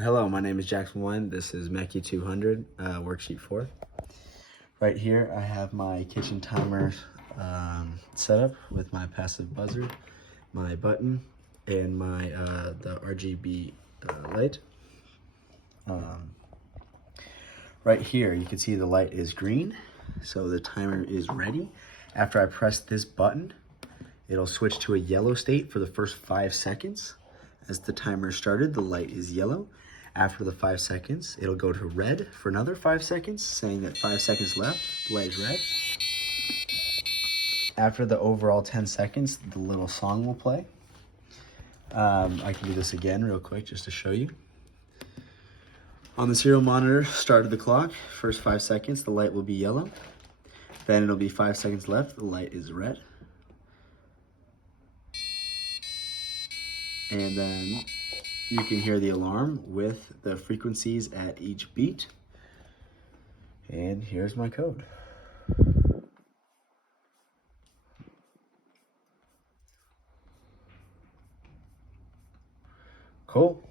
Hello, my name is Jackson Woolwine. This is Mackie 200, worksheet 4. Right here, I have my kitchen timer set up with my passive buzzer, my button, and my the RGB light. Right here, you can see the light is green, so the timer is ready. After I press this button, it'll switch to a yellow state for the first 5 seconds. As the timer started, the light is yellow. After the 5 seconds, it'll go to red for another 5 seconds, saying that 5 seconds left, the light is red. After the overall 10 seconds, the little song will play. I can do this again real quick just to show you. On the serial monitor, started the clock, first 5 seconds, the light will be yellow. Then it'll be 5 seconds left, the light is red. And then you can hear the alarm with the frequencies at each beat. And here's my code. Cool.